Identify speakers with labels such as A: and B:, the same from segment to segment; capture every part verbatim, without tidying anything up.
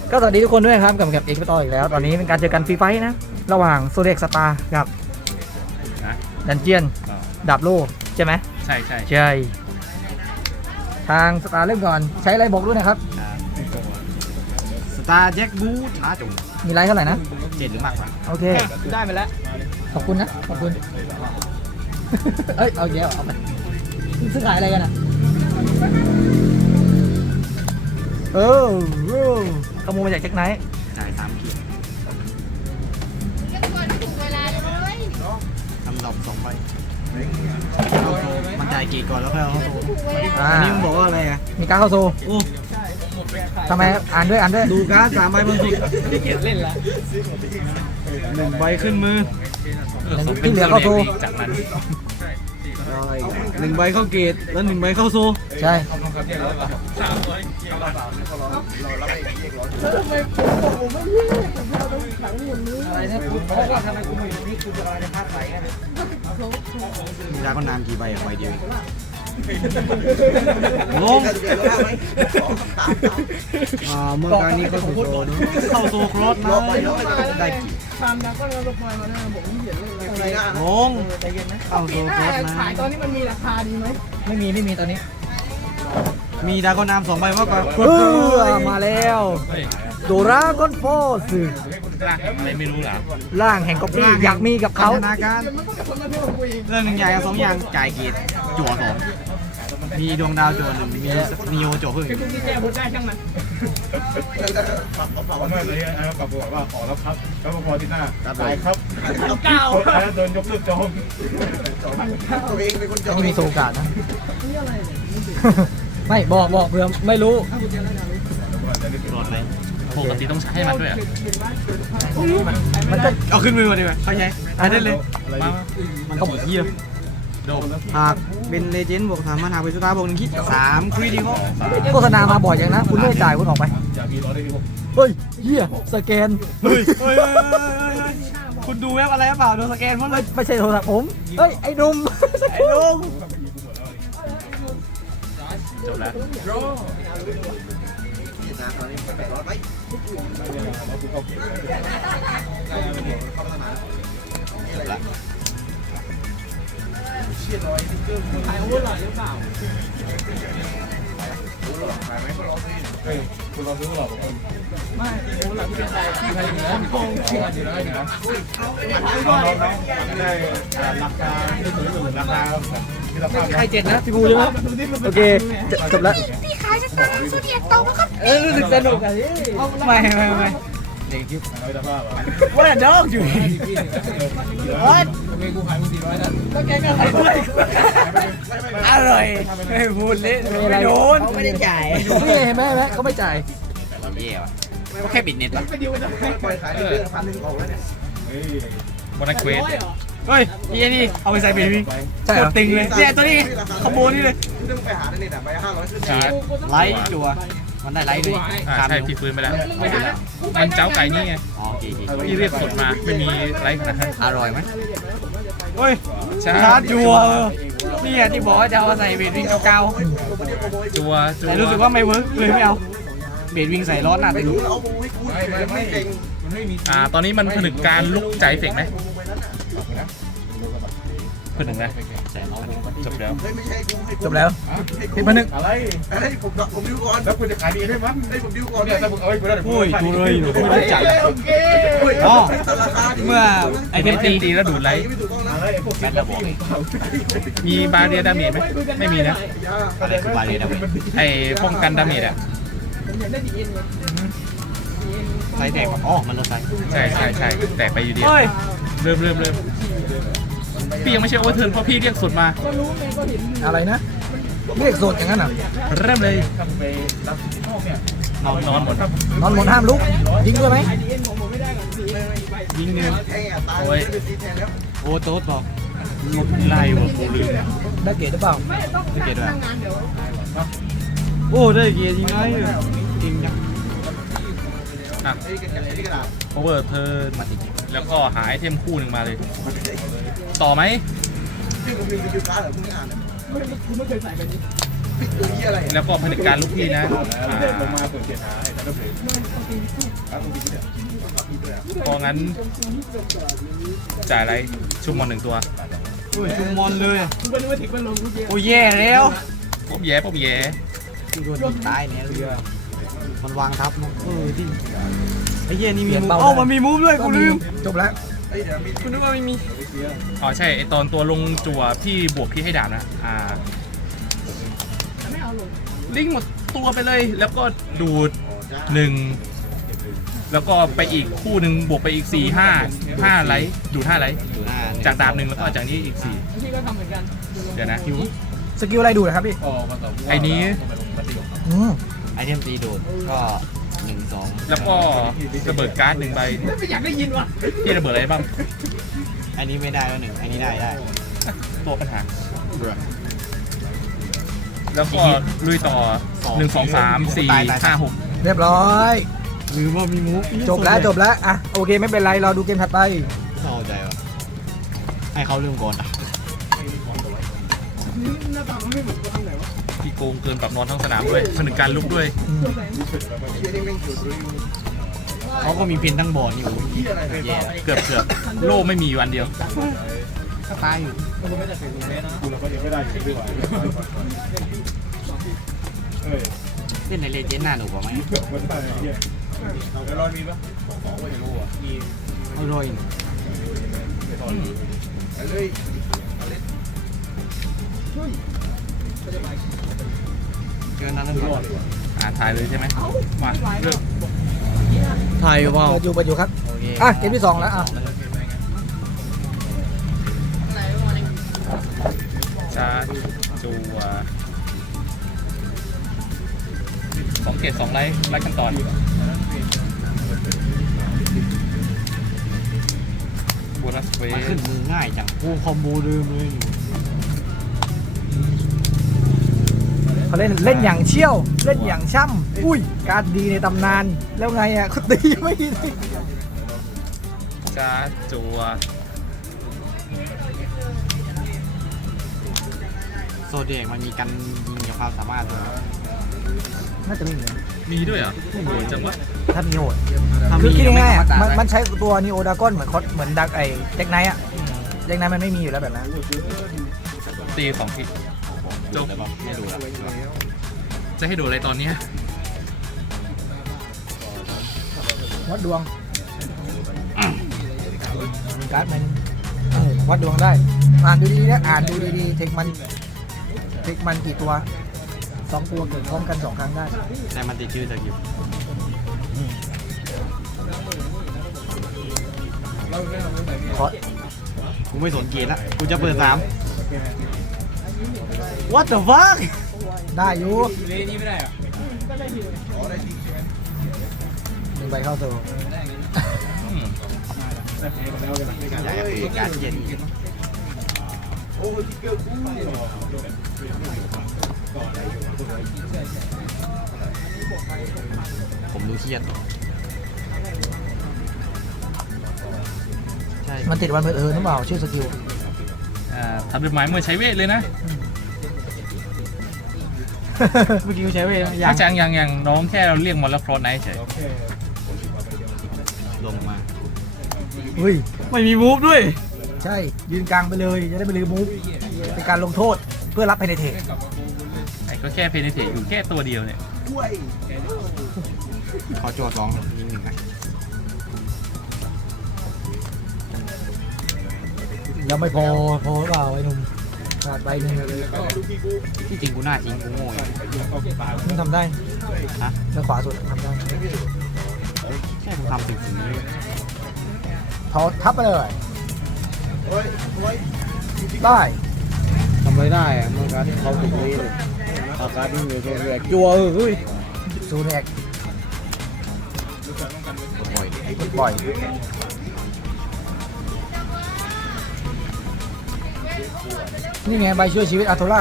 A: ก็สวัสดีทุกคนด้วยครับกับกับเอกต่ออีกแล้วตอนนี้เป็นการเจอกันฟรีไฟท์นะระหว่างโซเด็กสตาร์กับดันเจียนดาบโลใช่ไหม
B: ใช่ใช่
A: ใช่ทางสตาร์เริ่มก่อนใช้อะไรบอกด้วยนะครับ
B: สตาร์แจ็คบูท้าจง
A: มีไลท์เท่าไหร่นะ
B: เจ็ดหรือมากกว่า
A: โอเค
B: ได้ไปแล้ว
A: ขอบคุณนะขอบคุณเอ้ยเอาเยอะเอาไปซื้อขายอะไรกันอ่ะเออขโมยมาจากแจ็คไนท์
B: จ่ายสามขีดทำดอกสองใบมันจ่ายกี่ก่อนแล้วค่อยเอาเข้าโซ่อันนี้มึงบอกว่าอะไรอ่ะ
A: มีการเข้าโซ่
B: โอ้
A: ทำไมอ่านด้วยอ่านด้วย
B: ดูการ์ดสามใบบนสุดที่เกียรเล่นละหนึ่งใบขึ้นมือ
A: ที่เหลือเข้าโซ่
B: จากนั้นหนึ่งใบเข้าเกตแล้วหนึ่งใบเข้าโซ่
A: ใช่อะไรเนี่ยคุณบอกว่าทำไมคุณอยู่นี่คุณจะอะไรในภาคไหนกัน
B: มีดาก็นานกี่ใบอ่ะใบเดียวงงอ่าเมื่อการนี้เข้าโซ่เข้าโซ่ครอสมาได้กี่
C: ตามดักก็เราลงมาแล้วผมไม่เห็นเลย
B: งงเข้าโซ่ครอสมา
C: ขายตอนนี้มันมีราคาดีไหม
A: ไม่มีไม่มีตอนนี้
B: มีดาก็นามสองใบมากกว่า
A: เออมาแล้วโดราก้อนโฟสึ
B: ร่างอะไรไม่รู้หรอ
A: ร่างแห่งก๊อปปี้อยากมีกับเขา
B: ธนาการเรื่องหนึ่งอย่างกับสองอย่างจ่ายเกียรติจั่วสองมีดวงดาวจั่วหนึ่งมีนิโอจั่วพึ่ง
C: ที่แก้พูดได้ช่างมัน
D: วันนั้นเลยกับบอกว่าขอรับครับแล้วพอที่หน้าตายครับ
C: เก้า
D: โดนยกเลิกจองตัวเองเป็นคนจอง
A: ไม่มีโอกาสนะไม่บอกบอกเพื่อไม่รู้
B: หลอดไหมปกติต้องใช้ให้มันด้วยอ่ะ
A: มันก็
B: เอาขึ้นมือมาดีกว่าเขาใช้อ่านได้เลย
A: มันก็หมดเยี่ยม
B: หากเป็นเลเจนด์บวกสามมันหากเป็นสตาร์บวกหนึ่งคิดสามคริติคอล
A: โฆษณามาบ่อยอย่างนะคุณไม่จ่ายคุณออกไปเฮ้ยเหี้ยสแกน
B: เฮ้ยคุณดูเว็บอะไรหรือเปล่าดูสแกนเพราะเลย
A: ไม่ใช่โทรศัพท์ผมเฮ้ยไอ้หนุ่ม
B: ไอ้ลุงจบแล้ว
C: ขายโอเวอร์หลอดหรือเปล่า
D: ขายไหมคุณลองซื้อเฮ้ยคุณลองซื้อหรอ
C: ไม่โอเวอร์หลอดที่เป็นใจที่ใครอยู่แล้วมีโกงเชื่ออยู่แล้วอยู่แล้ว
D: ได้ราคาที่สูงสุดราคาที่ราคา
A: ใครเจ็ดนะพี่บูใช่ไหมโอเคจบแล้ว
C: พี่ขายจะตามสุดเอกโตมาครับ
A: เออรู้สึกสนุกอ่ะไม่ไม่ไม่
D: เด็กที่ร้อยละบ้า
A: ว่าแต่ดอกอยู่วัด
D: มีกูขายมึงสี่ร้อยนะ
C: ก็แกก็ขายด้วย
A: อร่อยไม่พูดเละไม่โดน
C: เขาไม่ได้จ่าย
A: นี่เห็นไหมเห็นไหมเขาไม่จ่าย
B: เย่ว่ะก็แค่บิดเน็ตวะ
C: ไปดิวกัน
D: ปล่อยขายเดือนพันหนึ่งของแล้วเนี่ยเฮ้ย
B: บนเควสเฮ้ยนี่นี่เอาไปใส่เบบี้ใช่เหรอติงเลยเนี่ยตัวนี้ขโมยนี่เลย
D: คุณต้องไปหาในเน็ตอ่ะไปห้าร้อยขึ้น
B: ไลท์จัวมันได้ไลท์ด้วย
E: ใช่พี่ฟื้นไปแล้วมันเจ้าไก่นี่ไงพี่เรียกสดมาไม่มีไลท์ขนาดนั้น
B: อร่อยไหมเฮ้ยชาร์จจัวนี่ไงที่บอกว่าจะเอาใส่เบดวิงเก่า
E: ๆจัว
B: แต่รู้สึกว่าไม่เวิร์กเลยไม่เอาเบดวิงใส่ร้อนหนักเลย
E: อ่าตอนนี้มันผนึกการลุกใจเฟกไหมผนึกนะจบแล้ว
A: จบแล้วนี่ผนึก
D: อะไรอะไรผมผมดิวก่อนแล้วคุณจะขายดีได้มั้ยให้ผมดิวก่อนเนี่ยถ้าผมเอาไว้คุณได้
B: โอ้ยดูเลยไม่ได้จ่ายอ๋อเมื่อไอ้เทมตี
E: ตีแล้วดูดไลท์
B: แบทระบบ
E: มีบาเรียดาเมจไหมไม่มีนะ
B: อะไรคือบาเรียดาเมจ
E: ไอ้ป้องกันดาเมจอ่ะ
B: ไซแตกอ๋อมันเลิกไซ
E: ใช่ใช่ใช่แตกไปอยู่ดีเริ่มเริ่มเริ่มพี่ยังไม่ใช่โอเวอร์เทิร์นเพราะพี่เรียกสดมา
A: อะไรนะเรียกสดอย่างนั้นอ่ะ
E: เริ่มเลยนอนนอนหมด
A: นอนหมดห้ามลุกยิงด้วยไหม
B: ยิงเงิน
E: โอ้ย
B: โอ้โต๊ดบอก
E: ไล่ว่ะกูลืม
A: ได้เกรดหรือเปล่า
B: ได้เกรดด้วยโอ้ได้เกรดยิงไงจริงจัง
E: อ่ะโอเวอร์เทิร์นแล้วก็หาไอเทมคู่หนึ่งมาเลยต่อไหม
C: คุณไม่เคยใส่แบบนี้
E: แล้วก็ผลิตการลูกพี่นะอ่าเพราะงั้นจ่ายอะไรชุบมอนหนึ่งตัว
B: โอ้ยชุมมอนเลยโอ้ยแย่แล้ว
E: ป๊บแย่ป๊บแย่
B: โดนยิงตายเนี่ยเรือมันวางทับนะเออดิไอ้เหี้ยนี่มีมูฟ
A: เปลี่ยนเป้า
B: เอ้า
A: ได้
B: มันมีมูฟด้วยกูลืม
A: จบแล้ว
B: กูนึกว่าไม่มี
E: อ๋อใช่ไอตอนตัวลงจั่วพี่บวกพี่ให้ดาบนะอ่าลิงก์หมดตัวไปเลย แล้วก็ดูดหนึ่งแล้วก็ไปอีกคู่หนึ่งบวกไปอีกสี่ห้าห้าไลท์ดูดห้าไลท์
B: อยู่หน้า
E: จากดาบหนึ่งแล้วก็จากนี้อีกสี่
C: พี่ก็ทำเหมือนกัน
E: เดี๋ยวนะ
A: สกิลอะไรดูนะครับพี่
E: ไอ้นี้
A: อืม
B: ไอเทมตีโดดก็หนึ่งสอง
E: แล้วก็ระเบิดการ์ดหนึ่งใบ
C: ไม่อยากได้ยินว่ะ
E: ที่ระเบิดอะไรบ้าง
B: อันนี้ไม่ได้แล้วหนึ่งอันนี้ได้ได้
E: ตัวปัญหา แล้วก็ลุยต่อหนึ่งสองสามสี่ห้าหก
A: เรียบร้อย
B: ลืมว่ามีมูฟ
A: จบแล้วจบแล้วอ่ะโอเคไม่เป็นไรเราดูเกมถัดไป
B: เข้าใจวะให้เขาลืมก่อนอ่ะ
E: ที่โกงเกินปรับนอนทั้งสนามด้วยผนึกการลุกด้วย
A: อืม
B: เขาก็มีเพนทั้งบอร์ดอยู่แย่
E: เกือบเกือบโล่ไม่มีอยู่อันเดียว
B: ก็ตายอยู่
D: กูเราก็ยังไม่ได้คิดด้วยว่ะเฮ้ย
B: เล่นในเลเจนด์หน้าหนูกว่าไหม
D: มันได้เหี้ยแล้วรอยมีปะของไม่รู้อ่ะ
B: เอาโรย เกินนั้นแล้วก่อน
E: อ่านถ่ายเลยใช่ไหมมาเริ่ม
B: ถ่ายอยู่เปล่า
A: เปิดอยู่เปิดอยู่ครับ
B: โอเค
A: อ่ะเกมที่สองแล้วอ่ะ
E: ชาร์จจัวสองเกตสองไลท์ไลท์ขั้นตอนโบนัสเว
B: มันขึ้นมือง่ายจังกูคอมโบลืมเลยอยู่
A: เขาเล่นเล่นอย่างเชี่ยว เล่นอย่างช่ำอุ้ยการดีในตำนานแล้วไงอ่ะเขาตีไม่ได้
E: ชาร์จจัว
B: โซเด็กมันมีกันยิงกับความสามารถด้วย
A: น่าจะไม่มี
E: มีด้วยเหรอโหดจังวะ
A: ถ้ามีโหด
B: ถ้า
A: คือคิดง่ายๆ
B: ไม่
A: อ่ะ
B: ธรรม
A: มัน
B: ดา
A: มันใช้ตัวนีโอดากอนเหมือนคอสเหมือนดักไอ้เด็กไนท์อ่ะเด็กไนท์มันไม่มีอยู่แล้วแบบนั้น
E: ตีสองทีจบ
B: เลยแบบไม่ดูละ
E: จะให้ดูอะไรตอนเนี้ย
A: วัดดวงมีการ์ดมันเออวัดดวงได้อ่านดูดีๆนะอ่านดูดีๆเทคมันเทคมันกี่ตัวสองตัวเกิดพร้อมกันสองครั้งได้
B: แต่มันติดชื่อตะกี้
A: คอส
B: กูไม่สนเกณฑ์ละกูจะเปิดสาม What the fuck
A: ได้อยู่
C: เลนี่ไม่ได้อ่ะ
A: หนึ่งใบเข้าโซ่
E: อืม
B: อยากจะเปิดการเย็นผมดูเครียดใช่
A: มันติดวันเพิร์เออหรือเปล่าชื่อสกิล
E: อ่าทำด้วยไม้เมื่อใช้เวทเลยนะ
B: เมื่อกี้กูใช้เวท
E: ยังยังยังยังน้องแค่เราเรียกมอนแล้วครอสไนท์เฉย
B: ลงมา
A: เฮ้ย
B: ไม่มีมูฟด้วย
A: ใช่ยืนกลางไปเลยจะได้ไม่ลืมมูฟเป็นการลงโทษเพื่อรับเพนเทค
E: ไอ้ก็แค่เพนเทอยู่แค่ตัวเดียวเนี่ย
B: ขอโจทย์สองยิงหนึ่งนะ
A: แล้วไม่พอพอหรือเปล่าไอ้หนุ่มขาดใบหนึ่ง
B: ที่จริงกูน่าทิ้งกูโง่อยู่
A: มึงทำได้
B: ฮะ
A: แล้วขวาสุดทำได้
B: แค่มึงทำสิ่งสิ่งนี้
A: ทอทับไปเลยได้
B: ทำไม่ได้อะมันการที่เขาติดนี้เลยอาการที่เหนื่อยแรกจัวเฮ้ย
A: ซูเน็ก
B: ปล่อย
A: ปล่อยนี่ไงใบช่วยชีวิตอาร์โทล่า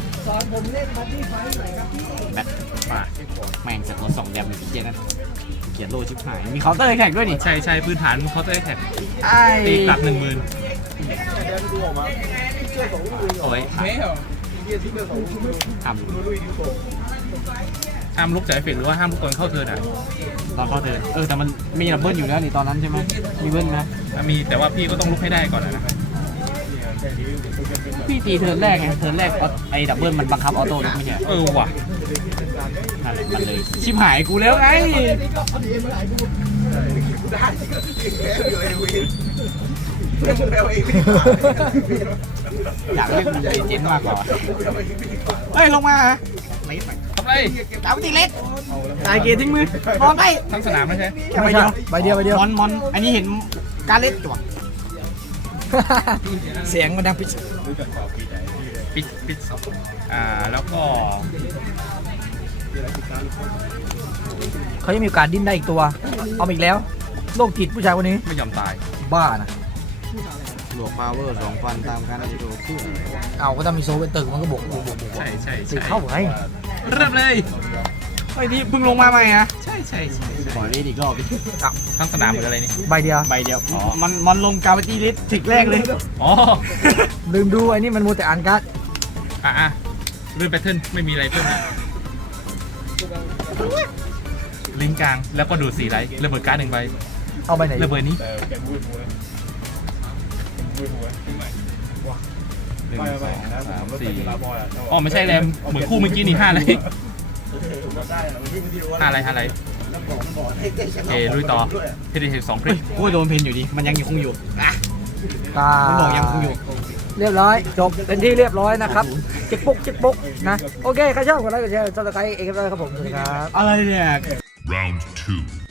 B: แบท
E: มา
B: แม่งเสร็จรถสองแดมอีกทีนั้นโอเคขียนโลชิบหายมีเคาน์เตอร์แข่งด้วยนี่
E: ใช่ใช่พื้นฐานเขาจะได้แท็ก
B: ไอ้
E: ตีกลับหนึ่งหมื่นโอ้ย
C: ไม่เหรอ
B: ท
E: ห้ามลุกจากเอฟเฟกต์หรือว่าห้ามลุกตอนเข้าเทิร์นอ่ะ
B: ำตอนเข้าเทิร์นเออแต่มันมีดับเบิลอยู่แล้วนี่ตอนนั้นใช่ไหมมีเบิ้ลนะ
E: มีแต่ว่าพี่ก็ต้องลุกให้ได้ก่อนนะ
B: พี่ตีเทิร์นแรกไงเทิร์นแรกไอ้ดับเบิลมันบังคับออโต้ลุกไม่ใช่
E: เออว่ะ
B: นั่นแหละมันเลยชิบหายกูแล้วไง
D: ได้แพ้อยู่ไอ้วีนเพื่อนแพ้เองไม่ได้
B: อยากเล่นเลเจนด์มากกว่าเฮ้ยลงมาฮะ
E: ทำไร
B: ดาวตีเล็กตายเกียร์ทิ้งมือมองไป
E: ทั้งสนามไม่ใช่
B: แค่ใบเดียว
A: ใบเดียวใบเดียว
B: มอนมอนอันนี้เห็นการเล่นจวก
A: เสียงมันดังพิช
E: ปิดปิดอ่าแล้วก็
A: เขายังมีโอกาสดิ้นได้อีกตัว เอามาอีกแล้วโรคจิตผู้ชายคนนี้
E: ไม่ยอมตาย
A: บ้านะ
B: หลวกพาวเวอร์สองพันตามการอันดูคู่
A: เอาก็ต้องมีโซเป็นตึกมันก็บวกบวกบวกบวก
E: ใช่ใช่
A: สิ
E: ใช่
A: เข้าไง
E: เริ่มเลย
B: ไอ้นี่เพิ่งลงมาใหม่อะ
E: ใช่ใช่ใช่
B: ขอเล่นอีกรอบดิ
E: ทั้งสนามเหมือนอะไรนี่
A: ใบเดียว
B: ใบเดียวอ๋อมันมันลงกาบตีลิสถึกแรกเลย
E: อ๋อ
A: ลืมดูไอ้นี่มันมูแต่อ่านการ์ด
E: อ่ะอ่ะเรื่องแพทเทิร์นไม่มีอะไรเพิ่มนะลิงก์กลางแล้วก็ดูดสีไลท์ระเบิดการ์ดหนึ่งใบ
A: เอาไปไหน
E: ระเบิดนี้หนึ่งสองสามสี่อ๋อไม่ใช่แรมเหมือนคู่เมื่อกี้นี่ห้าอะไรห้าอะไรห้าอะไรโอเคลุยต่อเพดเทคสองคลิก
B: กูโดนเพนอยู่ดิมันยังคงอยู่อ่ะ
A: ตา
B: มันบอกยังคงอยู่
A: เรียบร้อยจบเป็นที่เรียบร้อยนะครับจิกปุ๊กจิกปุ๊กนะโอเคใครชอบกดไลค์กดแชร์กดซับสไครต์เองครับครับผมสวัสดีครับ
B: อะไรเนี่ย
F: Round two.